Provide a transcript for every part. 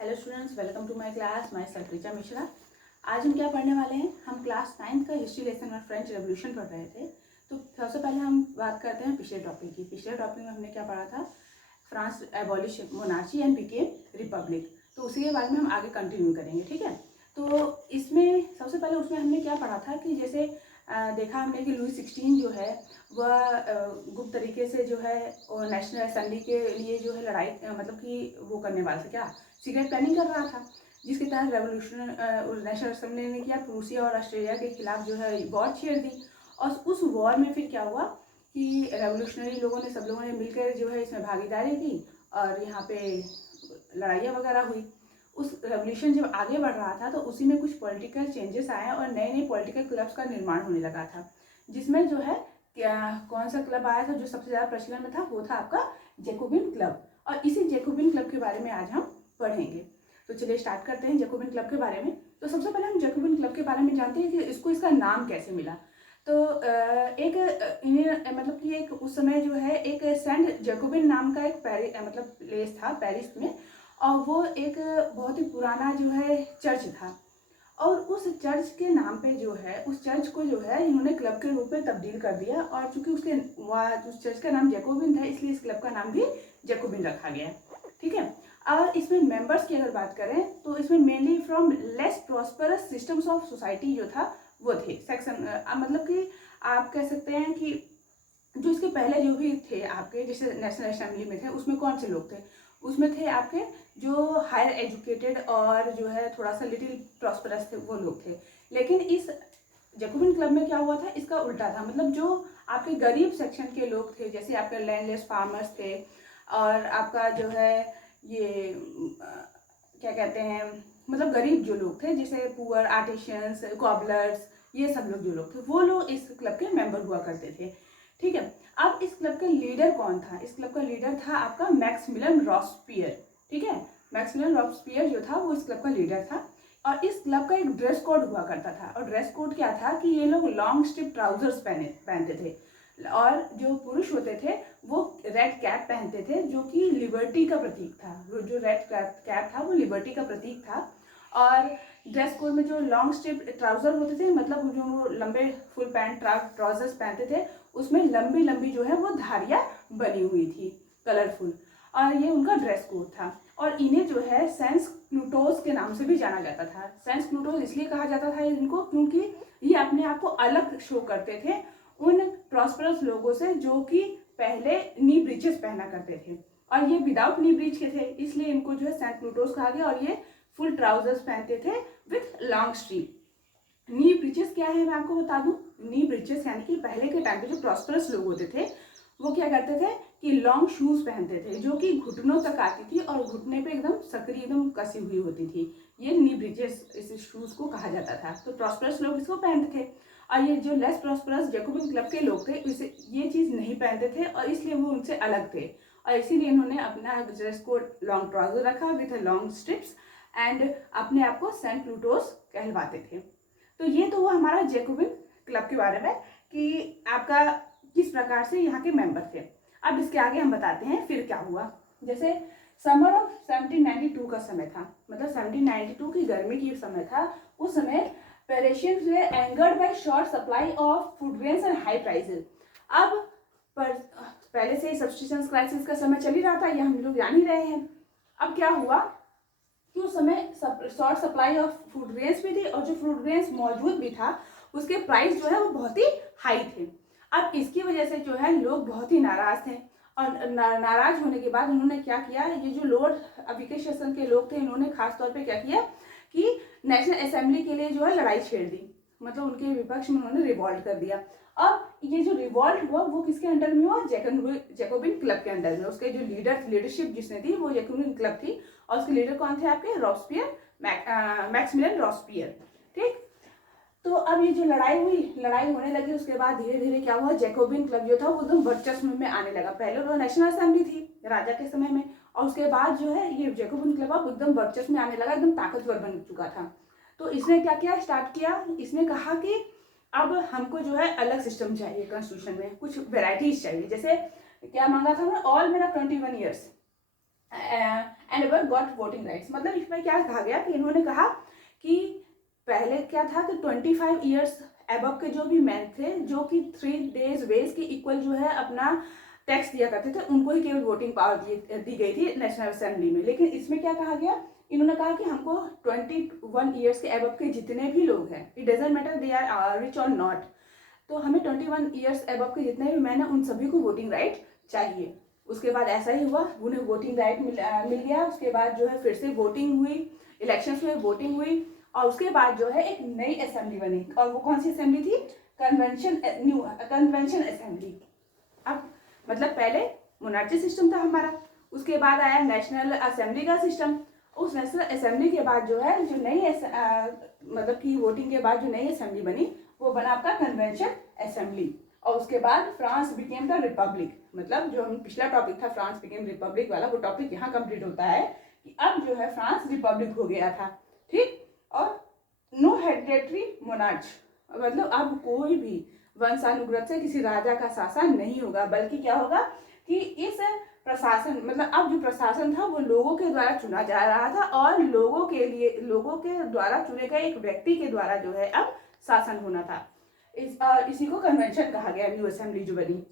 Hello students, welcome to my class. Myself Richa Mishra. आज हम क्या पढ़ने वाले हैं? हम क्लास 9 का हिस्ट्री लेसन में फ्रेंच रेवोल्यूशन पढ़ रहे थे। तो सबसे पहले हम बात करते हैं पिछले टॉपिक की। पिछले टॉपिक में हमने क्या पढ़ा था? France abolish monarchy and became Republic. तो उसी के बारे में हम आगे कंटिन्यू करेंगे, ठीक है। तो इसमें सबसे पहले उसमें हमने क्या पढ़ा था कि जैसे देखा हमने कि लुई 16 जो है वह गुप्त तरीके से जो है नेशनल असेंबली के लिए जो है लड़ाई मतलब कि वो करने वाला था, क्या सीक्रेट प्लानिंग कर रहा था, जिसके तहत रेवोल्यूशन नेशनल असेंबली ने किया, प्रूसिया और ऑस्ट्रेलिया के खिलाफ जो है वॉर छेड़ दी। और उस वॉर में फिर क्या हुआ कि रेवोल्यूशनरी लोगों ने, सब लोगों ने मिलकर जो है इसमें भागीदारी की और यहाँ पे लड़ाइयाँ वगैरह हुई। उस रेवोल्यूशन जब आगे बढ़ रहा था तो उसी में कुछ पॉलिटिकल चेंजेस आए और नए नए पॉलिटिकल क्लब्स का निर्माण होने लगा था, जिसमें जो है क्या कौन सा क्लब आया था जो सबसे ज़्यादा प्रचलन में था? वो था आपका जैकोबिन क्लब। और इसी जैकोबिन क्लब के बारे में आज हम पढ़ेंगे। तो चलिए स्टार्ट करते हैं जैकोबिन क्लब के बारे में। तो सबसे पहले हम जैकोबिन क्लब के बारे में जानते हैं कि इसका नाम कैसे मिला। तो एक इन्हें मतलब कि एक उस समय जो है एक सेंट जैकोबिन नाम का एक मतलब प्लेस था पेरिस में, और वो एक बहुत ही पुराना जो है चर्च था। और उस चर्च के नाम पे जो है उस चर्च को जो है इन्होंने क्लब के रूप में तब्दील कर दिया, और चूंकि उस चर्च का नाम जैकोबिन था इसलिए इस क्लब का नाम भी जैकोबिन रखा गया, ठीक है। और इसमें मेंबर्स की अगर बात करें तो इसमें mainly from less prosperous systems of society जो था वो थे सेक्शन, मतलब कि आप कह सकते हैं कि जो इसके पहले जो भी थे आपके जैसे नेशनल असेंबली में थे उसमें कौन से लोग थे? उसमें थे आपके जो हायर एजुकेटेड और जो है थोड़ा सा लिटिल प्रॉस्परस थे, वो लोग थे। लेकिन इस जैकोबिन क्लब में क्या हुआ था, इसका उल्टा था। मतलब जो आपके गरीब सेक्शन के लोग थे, जैसे आपके लैंडलेस फार्मर्स थे और आपका जो है ये क्या कहते हैं, मतलब गरीब जो लोग थे जैसे पुअर आर्टिशियंस, कॉबलर्स, ये सब लोग जो लोग थे वो लोग इस क्लब के मेंबर हुआ करते थे, ठीक है। अब इस क्लब का लीडर कौन था? इस क्लब का लीडर था आपका मैक्सिमिलियन रॉब्सपियर, ठीक है। मैक्सिमिलियन रॉब्सपियर जो था वो इस क्लब का लीडर था। और इस क्लब का एक ड्रेस कोड हुआ करता था, और ड्रेस कोड क्या था कि ये लोग लॉन्ग स्ट्रिप ट्राउजर्स पहनते थे, और जो पुरुष होते थे वो रेड कैप पहनते थे जो कि लिबर्टी का प्रतीक था। जो रेड कैप था वो लिबर्टी का प्रतीक था। और ड्रेस कोड में जो लॉन्ग स्ट्रिप ट्राउजर होते थे, मतलब जो लंबे फुल पैंट ट्राउजर्स पहनते थे उसमें लंबी लंबी जो है वो धारियाँ बनी हुई थी, कलरफुल, और ये उनका ड्रेस कोड था। और इन्हें जो है सेंस क्लूटोस के नाम से भी जाना जाता था। सेंस क्लूटोस इसलिए कहा जाता था इनको क्योंकि ये अपने आप को अलग शो करते थे उन प्रॉस्परस लोगों से जो कि पहले नी ब्रीचेस पहना करते थे, और ये विदाउट नी ब्रीच के थे, इसलिए इनको जो है सेंट क्लूटोस कहा गया। और ये फुल ट्राउजर्स पहनते थे with long stripe. Knee breeches क्या है मैं आपको बता दूं। नी ब्रीचेस यानी कि पहले के टाइम पे जो प्रॉस्परस लोग होते थे वो क्या करते थे कि लॉन्ग शूज पहनते थे जो कि घुटनों तक आती थी और घुटने पे एकदम सकरी एकदम कसी हुई होती थी। ये नी ब्रीचेस इस शूज को कहा जाता था। तो प्रॉस्परस लोग इसको पहनते थे, और ये जो लेस प्रॉस्परस जैकोबिन क्लब के लोग थे इसे ये चीज़ नहीं पहनते थे और इसलिए वो उनसे अलग थे, और इसीलिए इन्होंने अपना ड्रेस कोड लॉन्ग ट्राउजर रखा विथ लॉन्ग स्ट्रिप्स एंड अपने आप को सेंट प्लूटोस कहलवाते थे। तो ये तो हुआ हमारा जैकोबिन क्लब के बारे में कि आपका किस प्रकार से यहाँ के मेंबर थे। अब इसके आगे हम बताते हैं फिर क्या हुआ। जैसे समर ऑफ 1792 का समय था, मतलब 1792 की गर्मी की समय था। उस समय Parisians were angered by short supply of food grains and high prices. अब पहले से सब्सिस्टेंस क्राइसिस का समय चल ही रहा था, ये हम लोग जान ही रहे हैं। अब क्या हुआ कि उस समय short supply of food grains भी थी, और जो फूड ग्रेन्स मौजूद भी था उसके प्राइस जो है वो बहुत ही हाई थे। अब इसकी वजह से जो है लोग बहुत ही नाराज थे, और नाराज होने के बाद उन्होंने क्या किया, ये जो लोअर अपिके सेशन के लोग थे इन्होंने खास तौर पे क्या किया कि नेशनल असेंबली के लिए जो है लड़ाई छेड़ दी, मतलब उनके विपक्ष में उन्होंने रिवॉल्ट कर दिया। अब ये जो रिवॉल्ट हुआ वो किसके अंडर में हुआ? जैकोबिन क्लब के अंडर में। उसके जो लीडरशिप जिसने थी वो जैकोबिन क्लब थी, और उसके लीडर कौन थे आपके? रॉब्सपियर, मैक्सिमिलियन रॉब्सपियर, ठीक। तो अब ये जो लड़ाई हुई, लड़ाई होने लगी, उसके बाद धीरे धीरे क्या हुआ, जैकोबिन क्लब जो था वो एकदम वर्चस्व में आने लगा। पहले तो नेशनल असेंबली थी राजा के समय में, और उसके बाद जो है ये जैकोबिन क्लब अब एकदम वर्चस्व में आने लगा, एकदम ताकतवर बन चुका था। तो इसने क्या किया, स्टार्ट किया, इसने कहा कि अब हमको जो है अलग सिस्टम चाहिए, कॉन्स्टिट्यूशन में कुछ वेराइटीज चाहिए। जैसे क्या मांगा था, ऑल मेरा 21 years, and ever got voting rights. मतलब इसमें क्या कहा गया कि इन्होंने कहा कि पहले क्या था कि 25 ईयर्स एबव के जो भी मैन थे, जो कि 3 डेज वेज के इक्वल जो है अपना टैक्स दिया करते थे, उनको ही केवल वोटिंग पावर दी गई थी नेशनल असेंबली में। लेकिन इसमें क्या कहा गया, इन्होंने कहा कि हमको 21 ईयर्स के एबव के जितने भी लोग हैं, it doesn't matter they are rich और नॉट, तो हमें 21 ईयर्स एबव के जितने भी मैन हैं उन सभी को वोटिंग राइट चाहिए। उसके बाद ऐसा ही हुआ, उन्हें वोटिंग राइट मिल गया। उसके बाद जो है फिर से वोटिंग हुई, इलेक्शंस में वोटिंग हुई, और उसके बाद जो है एक नई असेंबली बनी। और वो कौन सी असेंबली थी? Convention assembly. अब मतलब पहले मोनार्ची सिस्टम था हमारा, उसके बाद आया नेशनल असेंबली का सिस्टम। उस नेशनल असेंबली के बाद जो है जो नई मतलब कि वोटिंग के बाद जो नई असेंबली बनी वो बना आपका कन्वेंशन असेंबली। और उसके बाद फ्रांस बिकेम द रिपब्लिक। मतलब जो हम पिछला टॉपिक था फ्रांस बिकेम रिपब्लिक वाला, वो टॉपिक यहाँ कंप्लीट होता है कि अब जो है फ्रांस रिपब्लिक हो गया था। ठीक, और नो हेरिडेटरी मोनार्च, मतलब अब कोई भी वंशानुगत से किसी राजा का शासन नहीं होगा, बल्कि क्या होगा कि इस प्रशासन, मतलब अब जो प्रशासन था वो लोगों के द्वारा चुना जा रहा था, और लोगों के द्वारा चुने गए एक व्यक्ति के द्वारा जो है अब शासन होना था। इसी को कन्वेंशन कहा गया, न्यू असेंबली जो बनी।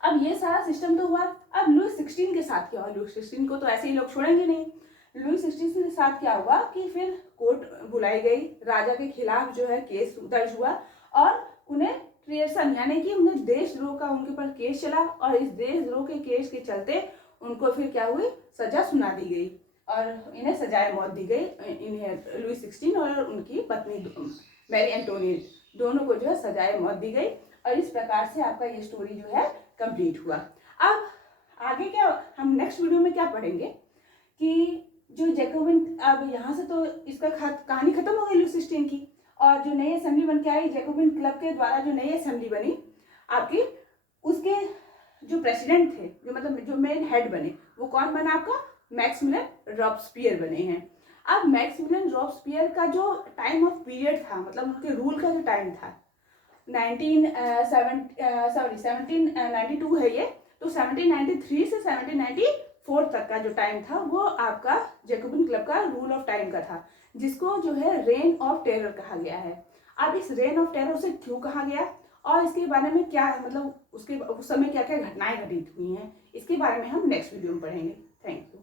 अब ये सारा सिस्टम तो हुआ। अब लुई 16 के साथ क्या हुआ? लुई 16 को तो ऐसे ही लोग छोड़ेंगे नहीं। लुई 16 के साथ क्या हुआ कि फिर कोर्ट बुलाई गई, राजा के खिलाफ जो है केस दर्ज हुआ, और उन्हें ट्रेसन यानी कि उन्हें देशद्रोह का उनके ऊपर केस चला, और इस देशद्रोह के केस के चलते उनको फिर क्या हुई, सजा सुना दी गई, और इन्हें सजाए मौत दी गई। इन्हें लुई 16 और उनकी पत्नी मैरी एंटोनियट दोनों को जो है सजाए मौत दी गई। और इस प्रकार से आपका ये स्टोरी जो है कंप्लीट हुआ। अब आगे क्या हम नेक्स्ट वीडियो में क्या पढ़ेंगे कि जो जैकोबिन, अब यहाँ से तो इसका कहानी खत्म हो गई लुई 16 की, और जो नई असेंबली बन के आई जैकोबिन क्लब के द्वारा, जो नई असेंबली बनी आपकी, उसके जो प्रेसिडेंट थे, जो मतलब जो मेन हेड बने, वो कौन बना आपका? मैक्सिमिलियन रॉबस्पियर बने हैं। अब मैक्सिमिलियन रॉबस्पियर का जो टाइम ऑफ पीरियड था, मतलब उनके रूल का जो टाइम था 1792 है ये, तो 1793 से 1794 तक का जो टाइम था वो आपका जैकोबिन क्लब का रूल ऑफ टाइम का था, जिसको जो है रेन ऑफ टेरर कहा गया है। अब इस रेन ऑफ टेरर से क्यों कहा गया, और इसके बारे में क्या मतलब उसके उस समय क्या क्या घटनाएं घटित हुई हैं, इसके बारे में हम नेक्स्ट वीडियो में पढ़ेंगे। Thank you.